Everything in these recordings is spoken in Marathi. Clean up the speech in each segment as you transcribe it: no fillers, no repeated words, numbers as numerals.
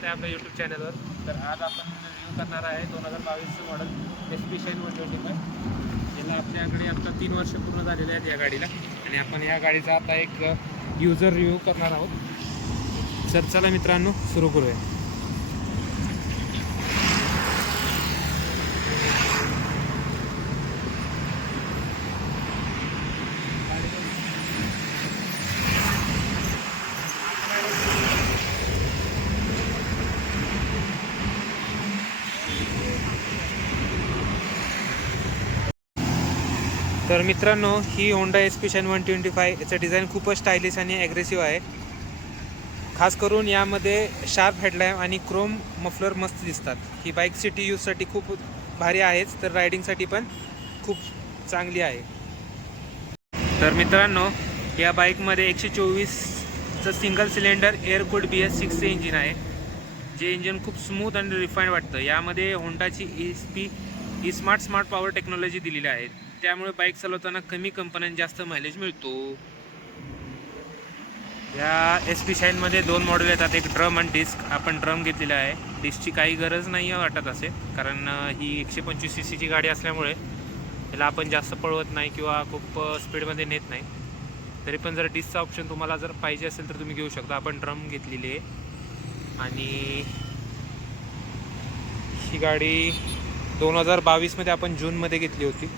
स्वागत आहे आपल्या यूट्यूब चॅनलवर. तर आज आपण रिव्ह्यू करणार आहे 2022चं मॉडेल SP शाईन 125. याला आपल्याकडे आता 3 वर्ष पूर्ण झालेले आहेत या गाडीला, आणि आपण या गाडीचा आता एक युजर रिव्ह्यू करणार आहोत. तर चला मित्रांनो, सुरू करूया. तर मित्रांनो, ही होंडा SP शाईन 125 याचं डिझाईन खूपच स्टायलिश आणि ॲग्रेसिव्ह आहे. खास करून यामध्ये शार्प हेडलॅम्प आणि क्रोम मफलर मस्त दिसतात. ही बाईक सिटी यूजसाठी खूप भारी आहेच, तर रायडिंगसाठी पण खूप चांगली आहे. तर मित्रांनो, या बाईकमध्ये 124चं single cylinder air cooled BS6 engine आहे, जे इंजिन खूप स्मूथ आणि रिफाईंड वाटतं. यामध्ये होंडाची स्मार्ट पॉवर टेक्नॉलॉजी दिलेली आहे, त्यामुळे बाईक चालवताना कमी कंपन्यात जास्त मायलेज मिळतो. या SP शाईनमध्ये 2 मॉडेल येतात, एक ड्रम आणि डिस्क. आपण ड्रम घेतलेला आहे. डिस्कची काही गरज नाही आहे वाटत असे, कारण ही 125 cc गाडी असल्यामुळे याला आपण जास्त पळवत नाही किंवा खूप स्पीडमध्ये नेत नाही. तरी पण जर डिस्कचा ऑप्शन तुम्हाला जर पाहिजे असेल तर तुम्ही घेऊ शकता. आपण ड्रम घेतलेली आहे, आणि ही गाडी 2022मध्ये आपण जूनमध्ये घेतली होती.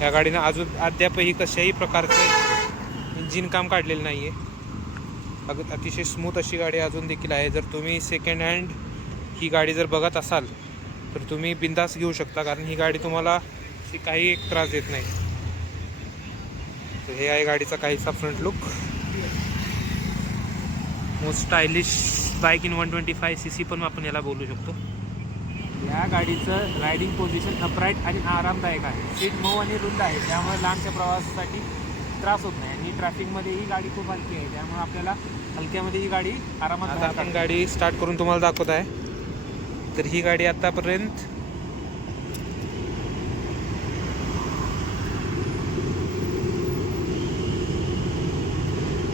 या गाडीनं अद्यापही कशाही प्रकारचे इंजिन काम काढलेलं नाही आहे. अतिशय स्मूथ अशी गाडी अजून देखील आहे. जर तुम्ही सेकंड हँड ही गाडी जर बघत असाल तर तुम्ही बिंदास घेऊ शकता, कारण ही गाडी तुम्हाला काही एक त्रास देत नाही. तर हे आहे गाडीचा काहीसा front look. Most stylish bike in 125 cc पण आपण याला बोलू शकतो. या गाडीचं रायडिंग पोझिशन अपराईट आणि आरामदायक आहे. सीट मऊ आणि रुंद आहे, त्यामुळे लांबच्या प्रवासासाठी त्रास होत नाही. आणि ट्रॅफिकमध्ये ही गाडी खूप हलकी आहे, त्यामुळे आपल्याला हलक्यामध्ये ही गाडी आरामात. आता आपण गाडी स्टार्ट करून तुम्हाला दाखवत आहे. तर ही गाडी आतापर्यंत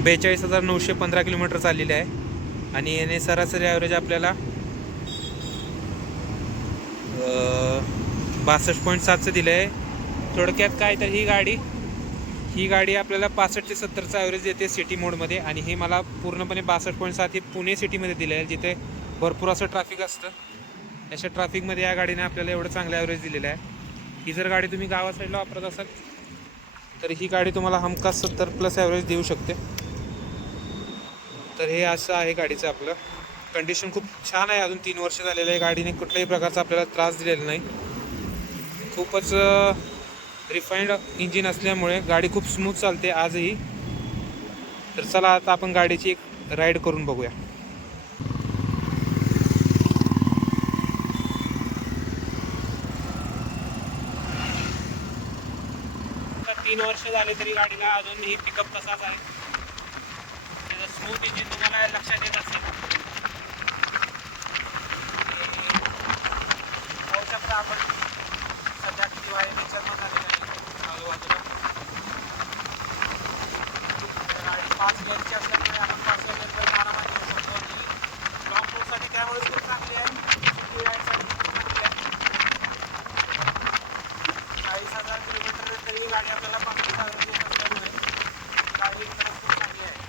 42,915 किलोमीटर चाललेली आहे, आणि याने सरासरी ॲव्हरेज आपल्याला 62.7चं दिलं आहे. थोडक्यात काय तर ही गाडी आपल्याला 65 ते 70चा ॲव्हरेज देते सिटी मोडमध्ये, आणि हे मला पूर्णपणे 62.7 हे पुणे सिटीमध्ये दिलं आहे, जिथे भरपूर असं ट्रॅफिक असतं. अशा ट्रॅफिकमध्ये या गाडीने आपल्याला एवढं चांगलं ॲव्हरेज दिलेलं आहे. ही जर गाडी तुम्ही गावा साईडला वापरत असाल तर ही गाडी तुम्हाला हमखास 70+ ॲव्हरेज देऊ शकते. तर हे असं आहे गाडीचं. आपलं कंडिशन खूप छान आहे. अजून 3 वर्ष झालेलं आहे. गाडीने कुठल्याही प्रकारचा आपल्याला त्रास दिलेला नाही. खूपच रिफाईंड इंजिन असल्यामुळे गाडी खूप स्मूथ चालते आजही. तर चला आता आपण गाडीची एक राईड करून बघूया. 3 वर्ष झाले तरी गाडीला अजूनही पिकअप तसाच आहे. त्याचं स्मूथ इंजिन तुम्हाला लक्षात येत असेल. पाहू शकता आपण सध्या किती वायरिंग चर्म झालेली आहे आजूबाजूला. गाडी 5 गिअरची असल्यामुळे आपण 5 गिअरपर्यंत आरामात येऊ शकतो, आणि लॉंग रोडसाठी त्यामुळे खूप चांगली आहे. सिटी राईडसाठी खूप चांगली आहे. 40,000 किलोमीटर तरी गाडी आपल्याला 35,000 देत असल्यामुळे गाडी खरंच खूप चांगली आहे.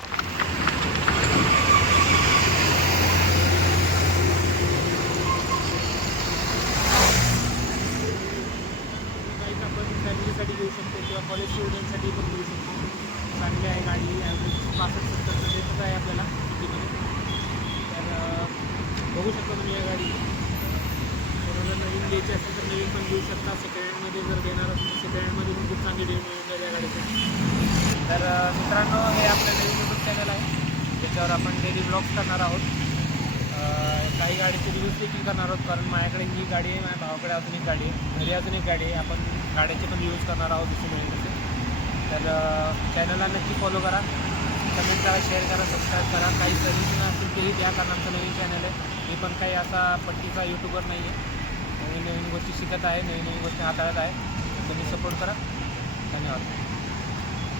फॅमिलीसाठी घेऊ शकतो किंवा कॉलेज स्टुडंटसाठी पण घेऊ शकतो. चांगली आहे गाडी. ॲव्हरेज 65-70 देतच आहे आपल्याला सिटीमध्ये. तर बघू शकता तुम्ही या गाडी. कोणाला नवीन घ्यायची असेल तर नवीन पण घेऊ शकता. सेकंड हँडमध्ये जर घेणार असेल तर सेकंड हँडमध्ये पण खूप चांगली डील मिळून जाईल या गाडीची. तर मित्रांनो, हे आपलं नवीन यूट्यूब चॅनल आहे, त्याच्यावर आपण डेली ब्लॉग्स करणार आहोत. काही गाडीचे रिव्ह्यूज देखील करणार आहोत, कारण माझ्याकडे ही गाडी आहे, माझ्या भावाकडे अजून एक गाडी आहे, घरी अजून एक गाडी आहे. आपण गाड्याचे पण रिव्ह्यूज करणार आहोत जसे मिळेल तसे. तर चॅनलला नक्की फॉलो करा, कमेंट करा, शेअर करा, सबस्क्राईब करा. काही सर्व्हिसिंग असतील तेही द्या, कारण आमचं नवीन चॅनल आहे. मी पण काही असा पट्टीचा यूट्यूबर नाही आहे. नवीन गोष्टी शिकत आहे, नवीन गोष्टी हाताळत आहे. तुम्ही सपोर्ट करा. धन्यवाद.